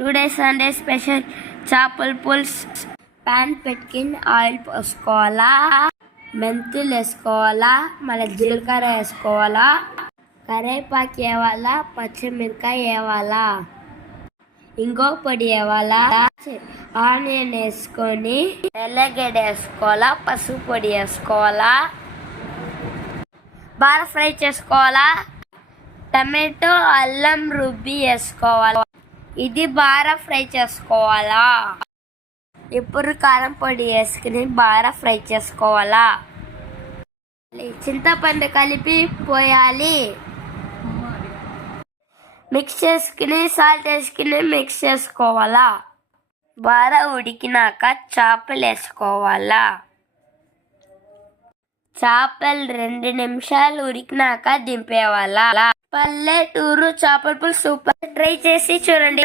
Today Sunday special చేపల పులుసు. Pan పెట్టుకుని ఆయిల్ పోసుకోవాలా, మెంతులు వేసుకోవాలా, మళ్ళీ జీలకర్ర వేసుకోవాలా, కరివేపాకు వేయాలా, పచ్చిమిరకాయ వేయాలా, ఇంకో పొడి వేయాలా, ఆనియన్ వేసుకొని తెల్లగడ్డ వేసుకోవాలా, పసుపు పొడి వేసుకోవాలా, బాగా ఫ్రై చేసుకోవాలా, టమాటో అల్లం రుబ్బి వేసుకోవాలా. ఇది బాగా ఫ్రై చేసుకోవాలా. ఇప్పుడు కారం పొడి వేసుకుని బాగా ఫ్రై చేసుకోవాలా. చింతపండు కలిపి పోయాలి. మిక్స్ చేసుకుని సాల్ట్ వేసుకుని మిక్స్ చేసుకోవాలా. బాగా ఉడికినాక చేపలు వేసుకోవాలా. చేపలు 2 నిమిషాలు ఉడికినాక దింపేవాలా. పల్లెటూరు చేపల పులుసు సూపర్. ట్రై చేసి చూడండి.